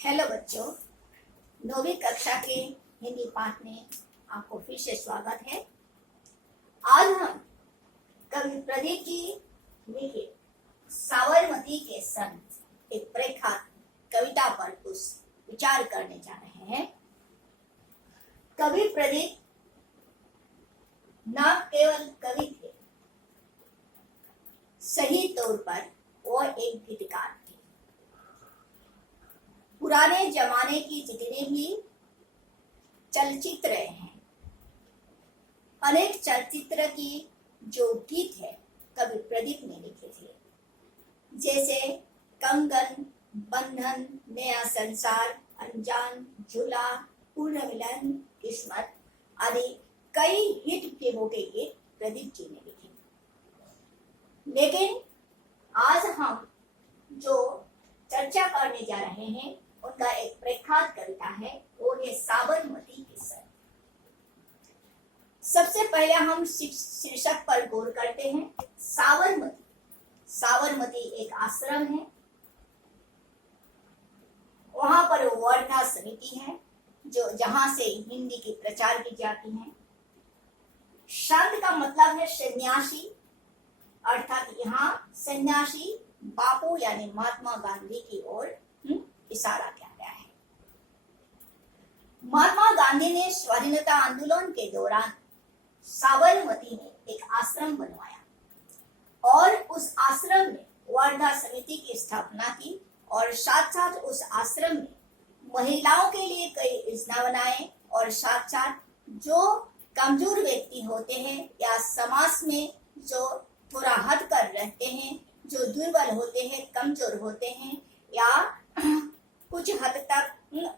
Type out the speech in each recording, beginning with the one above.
Hello बच्चों, 9वीं कक्षा के हिंदी पाठ में आपको फिर से स्वागत है। आज हम कवि प्रदीप जी लिखित साबरमती के संग एक प्रख्यात कविता पर कुछ विचार करने जा रहे हैं। कवि प्रदीप न केवल कवि थे, सही तौर पर वो एक गीतकार थे। पुराने जमाने की जितने भी चलचित्र हैं, अनेक चलचित्र की जो गीत है कवि प्रदीप ने लिखे थे, जैसे कंगन, बंधन, नया संसार, अनजान, झूला, पूर्ण मिलन, किस्मत आदि कई हिट फिल्मों के गीत प्रदीप जी ने लिखे। लेकिन आज हम जो चर्चा करने जा रहे हैं उनका एक प्रख्यात कविता है, वो है साबरमती के संग। सबसे पहले हम शीर्षक पर गौर करते हैं। साबरमती, साबरमती एक आश्रम है। वहां पर वर्धा समिति है जो जहां से हिंदी की प्रचार की जाती है। शब्द का मतलब है सन्यासी, अर्थात यहाँ सन्यासी बापू यानी महात्मा गांधी की ओर इशारा किया गया है। महात्मा गांधी ने स्वाधीनता आंदोलन के दौरान साबरमती में एक आश्रम बनवाया और उस आश्रम में वर्धा समिति की स्थापना की और साथ साथ उस आश्रम में महिलाओं के लिए कई योजना बनाए और साथ साथ जो कमजोर व्यक्ति होते हैं या समाज में जो थोड़ा हट कर रहते हैं, जो दुर्बल होते हैं, कमजोर होते हैं या कुछ हद तक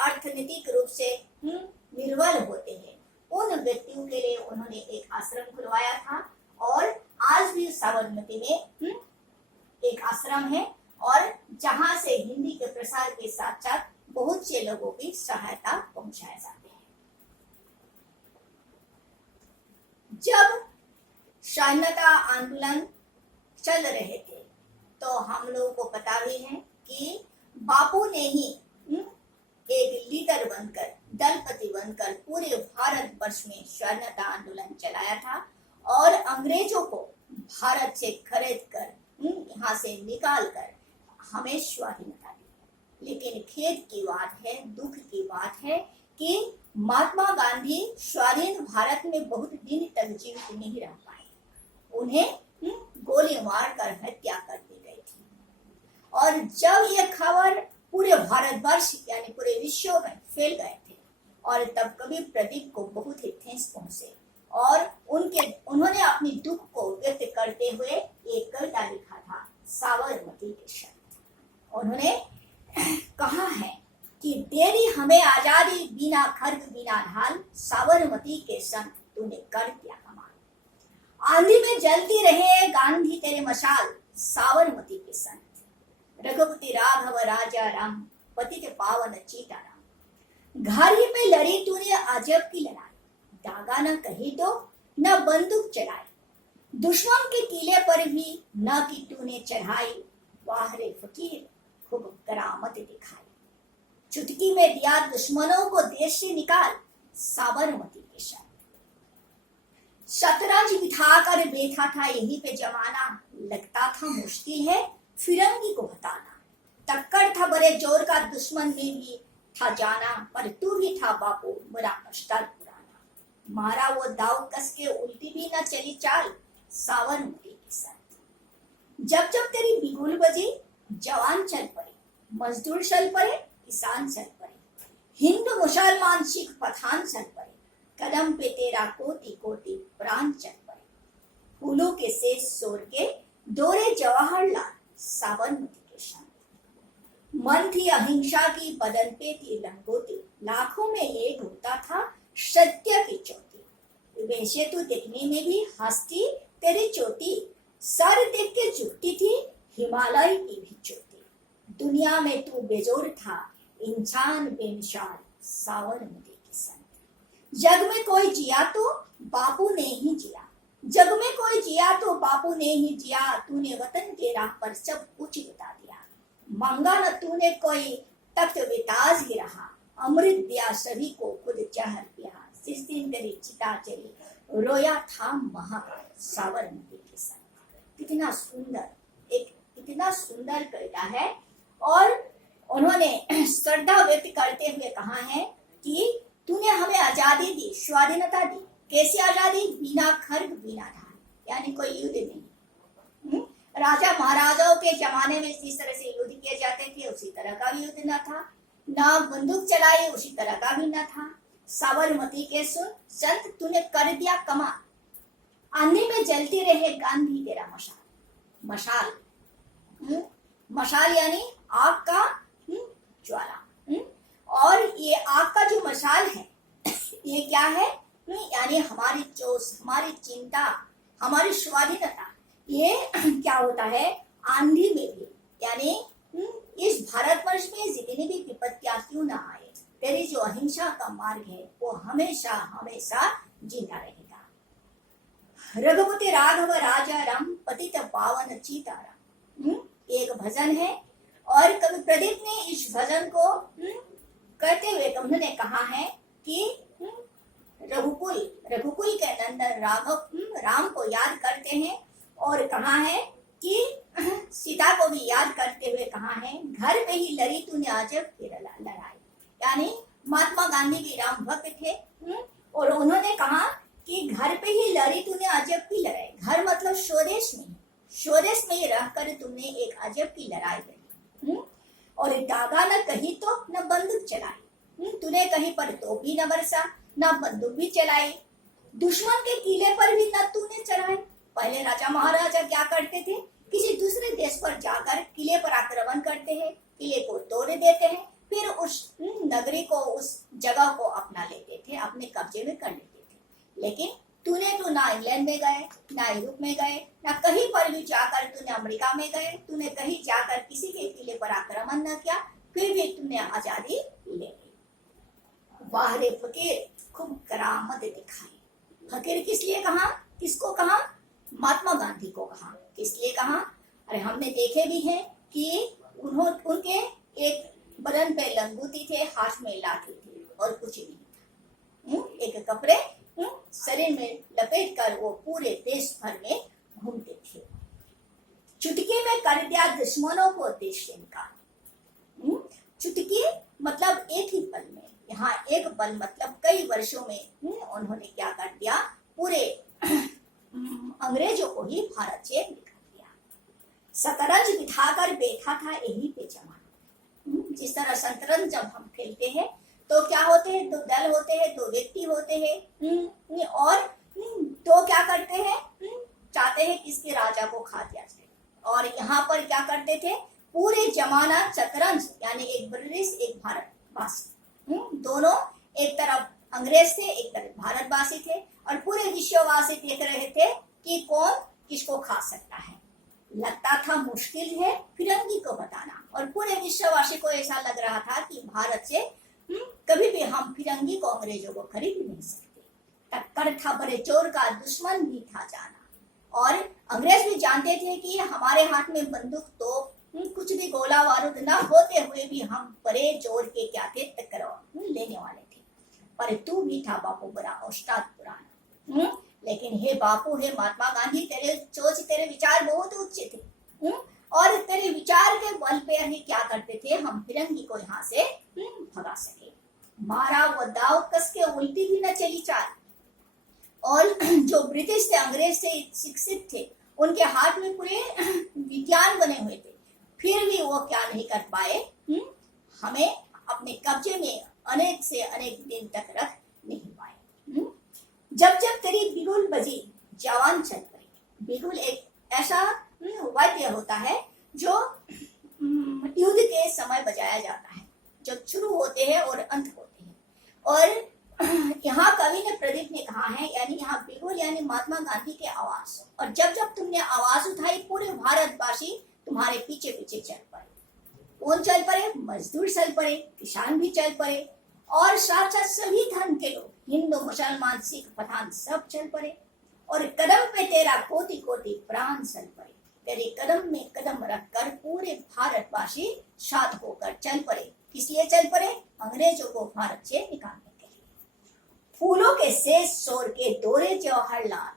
अर्थनीतिक रूप से निर्बल होते हैं, उन व्यक्तियों के लिए उन्होंने एक आश्रम खुलवाया था। और आज भी साबरमती में एक आश्रम है और जहां से हिंदी के प्रसार के साथ साथ बहुत से लोगों की सहायता पहुंचाए जाते हैं। जब स्वाधीनता आंदोलन चल रहे थे तो हम लोगों को पता भी है कि बापू ने ही एक लीडर बनकर, दलपति बनकर पूरे भारत वर्ष में स्वाधीनता आंदोलन चलाया था और अंग्रेजों को भारत से खरीद कर यहाँ से निकाल कर हमें स्वाधीनता दी। लेकिन खेद की बात है, दुख की बात है कि महात्मा गांधी स्वाधीन भारत में बहुत दिन तक जीवित नहीं रह पाए। उन्हें गोली मारकर हत्या कर दी गई थी। और जब यह खबर पूरे भारतवर्ष यानी पूरे विश्व में फैल गए थे और तब कवि प्रदीप को बहुत ही ठेस पहुंचे और उन्होंने अपनी दुख को व्यक्त करते हुए एक कविता लिखा था, साबरमती के संग। उन्होंने कहा है कि तेरी हमें आजादी बिना खर्ग बिना ढाल, साबरमती के संग तूने कर दिया कमाल। आंधी में जलती रहे गांधी तेरे मशाल, साबरमती के संग। रघुपति राघव राजा राम, पतित पावन सीताराम। घारी पे लड़ी तूने अजब की लड़ाई, दागा न कही तो न बंदूक चलाई। दुश्मन के किले पर भी न की तूने चढ़ाई, वाह रे फकीर खूब करामत दिखाई। चुटकी में दिया दुश्मनों को देश से निकाल, साबरमती के संग। शतरंज बिठा कर बैठा था यहीं पे जमाना, लगता था मुश्किल है फिरंगी को हटाना। टक्कर था बड़े जोर का, दुश्मन में भी था जाना, पर तू भी था बापू बड़ा कष्टाल पुराना। मारा वो दाव कस के उल्टी भी न चली चाल, साबरमती के संग। जब जब तेरी बिगुल बजी जवान चल पड़े, मजदूर चल पड़े, किसान चल पड़े, हिंदू मुसलमान सिख पठान चल पड़े, कदम पे तेरा कोटि कोटि प्राण चल पड़े। फूलों के शेष सोर के दौरे जवाहरलाल, साबरमती के संग। मन थी अहिंसा की, बदन पे थी लंगोटी, लाखों में एक होता था सत्य की चोटी। वैसे तो देखने में भी हंसती तेरी चोटी, सर देख के झुकती थी हिमालय की भी चोटी। दुनिया में तू बेजोर था, इंसान बेमिसाल, साबरमती के संग। जग में कोई जिया तो बापू ने ही जिया, जग में कोई जिया तो बापू ने ही जिया। तूने वतन के राह पर सब कुछ बता दिया, मांगा न तूने कोई तख्त विताज ही रहा, अमृत दिया सभी को खुद जहर पिया, जिस दिन तेरी चिता चली रोया था महाकाल साबरमती के संग। कितना सुंदर, एक कितना सुंदर कविता है। और उन्होंने श्रद्धा व्यक्त करते हुए कहा है कि तूने हमें आजादी दी, स्वाधीनता दी। कैसी आजादी? बिना खर्ग बिना धार, यानी कोई युद्ध नहीं। राजा महाराजाओं के जमाने में जिस तरह से युद्ध किए जाते थे उसी तरह का भी युद्ध न था, ना बंदूक चलाई उसी तरह का भी न था। साबरमती के सुन संत, तूने कर दिया कमाल, आंधी में जलती रहे गांधी तेरा मशाल। मशाल, मशाल यानी आग का ज्वाला। और ये आग का जो मशाल है ये क्या है? यानी हमारी जोश, हमारी चिंता, हमारी स्वाधीनता। ये क्या होता है? आंधी में भी, यानी इस भारतवर्ष में जितनी भी विपत्तियां क्यों ना आए, तेरी जो अहिंसा का मार्ग है वो हमेशा हमेशा जिंदा रहेगा। रघुपति राघव राजा राम, पतित पावन सीताराम, एक भजन है। और कवि प्रदीप ने इस भजन को करते हुए उन्होंने कहा है कि रघुकुल के नंदन राम को याद करते हैं, और कहा है कि सीता को भी याद करते हुए कहा है, घर पे ही लड़ी तूने अजब की लड़ाई। यानी महात्मा गांधी भी राम भक्त थे, और उन्होंने कहा कि घर पे ही लड़ी तूने अजब की लड़ाई। घर मतलब स्वदेश में, स्वदेश में रहकर तुमने एक अजब की लड़ाई लड़ी। और दागा न कहीं तो न बंदूक चलाई, तूने कहीं पर तोप भी न बरसा, न बंदूक भी चलाई, दुश्मन के किले पर भी न तूने चढ़ाई। पहले राजा महाराजा क्या करते थे? किसी दूसरे देश पर जाकर किले पर आक्रमण करते हैं, किले को तोड़ देते हैं, फिर उस नगरी को, उस जगह को अपना लेते थे, अपने कब्जे में कर लेते थे। लेकिन तूने तो ना इंग्लैंड में गए, ना यूरोप में गए, ना कहीं पर भी जाकर तूने अमेरिका में गए, तूने कहीं जाकर किसी के किले पर आक्रमण न किया, फिर भी तूने आजादी ले ली। वाह रे फकीर, खूब करामत दिखाई। फकीर किस लिए कहा? किसको कहा? महात्मा गांधी को कहा। किस लिए कहा? अरे हमने देखे भी हैं कि उनके एक बदन पे लंगूती थे, हाथ में लाठी थी और कुछ नहीं था। एक कपड़े शरीर में लपेट कर वो पूरे देश भर में घूमते थे। चुटकी में कर दिया दुश्मनों को देश से निकाल। चुटकी मतलब एक ही पल में, यहाँ एक पल मतलब कई वर्षों में उन्होंने क्या कर दिया? पूरे अंग्रेजों को ही भारत से निकाल दिया। शतरंज बिठाकर बैठा था यही पे जमाना। जिस तरह शतरंज जब हम खेलते हैं तो क्या होते हैं? दो दल होते हैं, दो व्यक्ति होते हैं, और तो क्या करते हैं? चाहते हैं किसके राजा को खा दिया जाए। और यहाँ पर क्या करते थे? पूरे जमाना शतरंज, यानी एक ब्रिटिश एक भारतवासी, दोनों एक तरफ अंग्रेज थे, एक तरफ भारतवासी थे, और पूरे विश्ववासी देख रहे थे कि कौन किसको खा सकता है। लगता था मुश्किल है फिरंगी को बताना, और पूरे विश्ववासी को ऐसा लग रहा था कि भारत से कभी भी हम फिरंगी को, अंग्रेजों को खरीद नहीं सकते। टक्कर था बड़े चोर का, दुश्मन भी था जाना, और अंग्रेज भी जानते थे कि हमारे हाथ में बंदूक तो कुछ भी गोला बारूद न होते हुए भी हम बड़े जोर के क्या थे? टक्कर लेने वाले थे। पर तू भी था बापू बड़ा उस्ताद पुराना। लेकिन हे बापू, हे महात्मा गांधी, तेरे सोच, तेरे विचार बहुत उच्च थे, और तेरे विचार के बल पे ही क्या करते थे? हम फिरंगी को यहाँ से भगा सके। मारा वो दाव कस के उल्टी भी न चली चाल। और जो ब्रिटिश थे, अंग्रेज से शिक्षित थे, उनके हाथ में पूरे विज्ञान बने हुए थे, फिर भी वो क्या नहीं कर पाए? हमें अपने कब्जे में अनेक से अनेक दिन तक रख नहीं पाए। जब जब तेरी बिगुल बजी जवान चल पड़े। बिगुल एक ऐसा वाद्य होता है जो युद्ध के समय बजाया जाता है, जो शुरू होते हैं और अंत होते हैं। और यहाँ कवि ने, प्रदीप ने कहा है, यानी यहाँ बिगुल यानी महात्मा गांधी के आवाज। और जब जब तुमने आवाज उठाई, पूरे भारतवासी तुम्हारे पीछे पीछे चल पड़े। कौन चल पड़े? मजदूर चल पड़े, किसान भी चल पड़े, और साथ साथ सभी धर्म के लोग, हिंदू मुसलमान सिख पठान सब चल पड़े। और कदम पे तेरा कोटि कोटि प्राण चल पड़े। तेरे कदम में कदम रखकर पूरे भारतवासी साथ होकर चल पड़े। किस लिए चल पड़े? अंग्रेजों को भारत से निकालने के लिए। फूलों के शेष शोर के दौरे जवाहरलाल,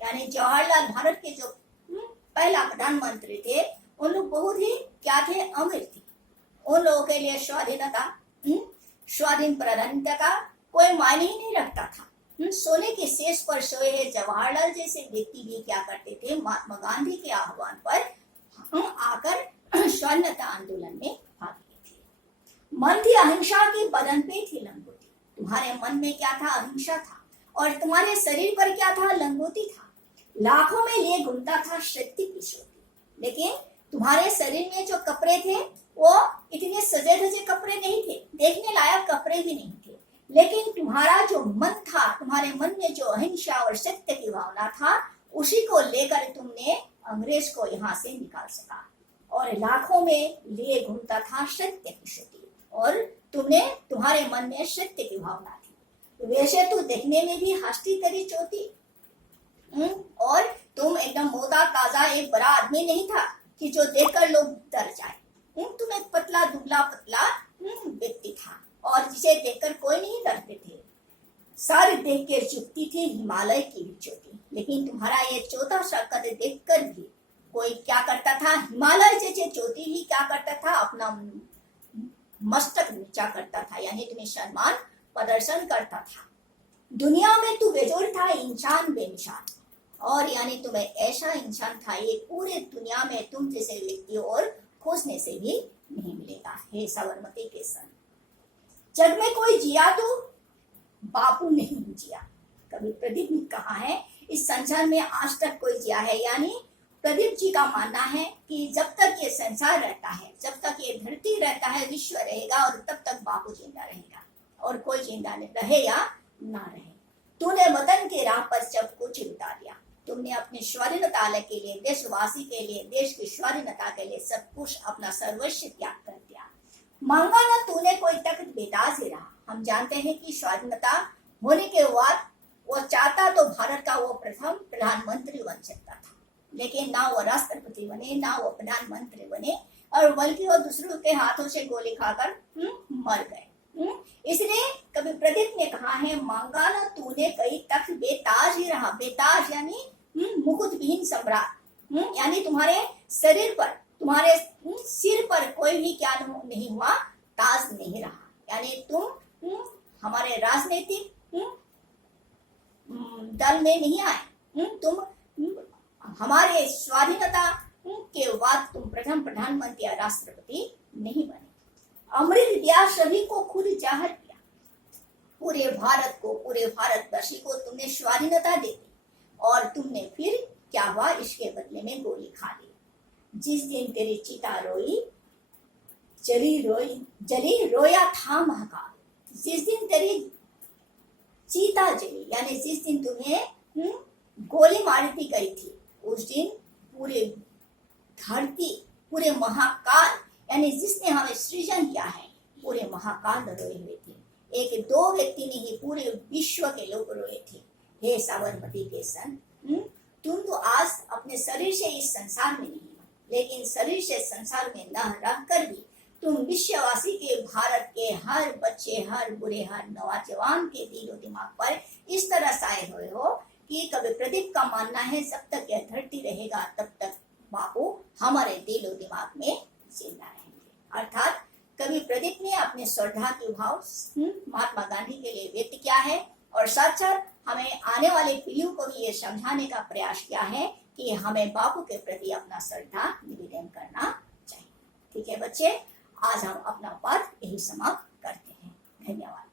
यानी जवाहरलाल भारत के जो पहला प्रधानमंत्री थे, उन लोग बहुत ही क्या थे? अमीर थे। उन लोगों के लिए स्वाधीनता, स्वाधीन प्रधानता का कोई मायने ही नहीं रखता था। सोने के शेष पर सोए है जवाहरलाल जैसे व्यक्ति भी क्या करते थे? महात्मा गांधी के आह्वान पर आकर स्वाधीनता आंदोलन में भाग लिए थे। मन थी अहिंसा की, बदन पे थी लंगोटी। तुम्हारे मन में क्या था? अहिंसा था। और तुम्हारे शरीर पर क्या था? लंगोटी था। लाखों में लिए घूमता था शक्ति की शोटी, लेकिन तुम्हारे शरीर में जो कपड़े थे वो इतने सजे धजे कपड़े नहीं थे, देखने लायक कपड़े भी नहीं थे। लेकिन तुम्हारा जो मन था, तुम्हारे मन में जो अहिंसा और सत्य की भावना था, उसी को लेकर तुमने अंग्रेज को यहाँ से निकाल सका। और लाखों में लिए घूमता था सत्य की शक्ति, और तुम्हारे मन में सत्य की भावना थी। वैसे तो देखने में भी हस्ती तरी चोटी, और तुम एकदम मोटा ताजा एक बड़ा आदमी नहीं था कि जो देखकर लोग डर जाए। तुम एक पतला दुबला पतला व्यक्ति था, और जिसे देखकर कोई नहीं डरते थे। सर देख के झुकती थी हिमालय की भी चोटी, लेकिन तुम्हारा ये छोटा सा कद देखकर भी कोई क्या करता था? हिमालय जैसे चोटी भी क्या करता था? अपना मस्तक नीचा करता था, यानी तुम्हें सम्मान प्रदर्शन करता था। दुनिया में तू बेजोड़ था, इंसान बेनिशान, और यानी तुम्हें ऐसा इंसान था ये पूरे दुनिया में तुम जैसे व्यक्ति और खोजने से भी नहीं मिलेगा। हे साबरमती के सन, जग में कोई जिया तो बापू नहीं जिया। कभी प्रदीप ने कहा है इस संसार में आज तक कोई जिया है, यानी प्रदीप जी का मानना है कि जब तक ये संसार रहता है, जब तक ये धरती रहता है, विश्व रहेगा, और तब तक बापू जिंदा रहेगा, और कोई जिंदा नहीं रहे या ना रहे। तूने वतन के राह पर सब कुछ लुटा दिया। तुमने अपने स्वाधीनता के लिए, देशवासी के लिए, देश की स्वाधीनता के लिए सब कुछ अपना सर्वस्व त्याग कर दिया। मांगा ना तूने कोई तख्त बेताज ही रहा। हम जानते हैं कि स्वाधीनता होने के बाद वो चाहता तो भारत का वो प्रथम प्रधानमंत्री बन सकता था, लेकिन ना वो राष्ट्रपति बने, ना वो प्रधानमंत्री बने, और बल्कि वो दूसरों के हाथों से गोली खाकर मर गए। इसलिए कवि प्रदीप ने कहा है, मांगा ना तूने कई तख्त बेताज ही रहा। बेताज यानी मुकुट विहीन सम्राट, यानी तुम्हारे शरीर पर, तुम्हारे सिर पर कोई भी क्या नहीं हुआ? ताज नहीं रहा। यानी तुम हमारे राजनीतिक दल में नहीं आए, तुम हमारे स्वाधीनता के बाद तुम प्रथम प्रधानमंत्री या राष्ट्रपति नहीं बने। अमृत दिया सभी को, खुद जाहिर किया पूरे भारत को, पूरे भारतवर्ष को तुमने स्वाधीनता दे दी, और तुमने फिर क्या हुआ? इसके बदले में गोली खा ली। जिस दिन तेरी चिता रोई, जली रोया था महाकाल। जिस दिन तेरी चिता जली, यानी जिस दिन तुम्हें गोली मारी थी गई थी, उस दिन पूरे धरती, पूरे महाकाल, यानी जिसने हमें सृजन किया है, पूरे महाकाल रोए हुए थे। एक दो व्यक्ति नहीं, पूरे विश्व के लोग रोए थे। हे साबरमती के सन, तुम तो आज अपने शरीर से इस संसार में नहीं हो, लेकिन शरीर से संसार में न रहकर भी तुम विश्ववासी के, भारत के हर बच्चे, हर बूढ़े, हर नौजवान के दिलो दिमाग पर इस तरह साए हुए हो कि कवि प्रदीप का मानना है जब तक यह धरती रहेगा तब तक बापू हमारे दिलो दिमाग में जिंदा रहेंगे। अर्थात कवि प्रदीप ने अपने श्रद्धा के भाव महात्मा गांधी के लिए व्यक्त किया है, और साथ साथ हमें आने वाले पीढ़ियों को भी ये समझाने का प्रयास किया है कि हमें बापू के प्रति अपना श्रद्धा निवेदन करना चाहिए। ठीक है बच्चे, आज हम अपना पाठ यही समाप्त करते हैं। धन्यवाद।